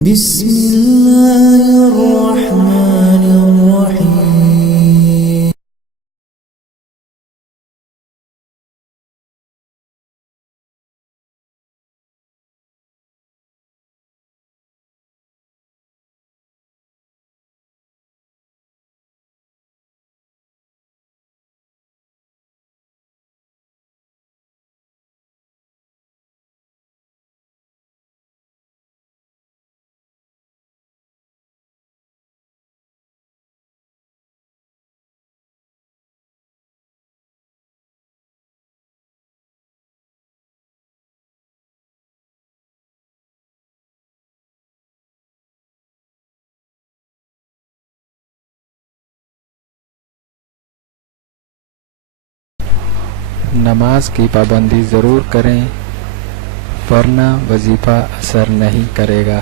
बिस्मिल्लाहिर्रहमानिर्रहीम। नमाज की पाबंदी ज़रूर करें, वरना वजीफ़ा असर नहीं करेगा।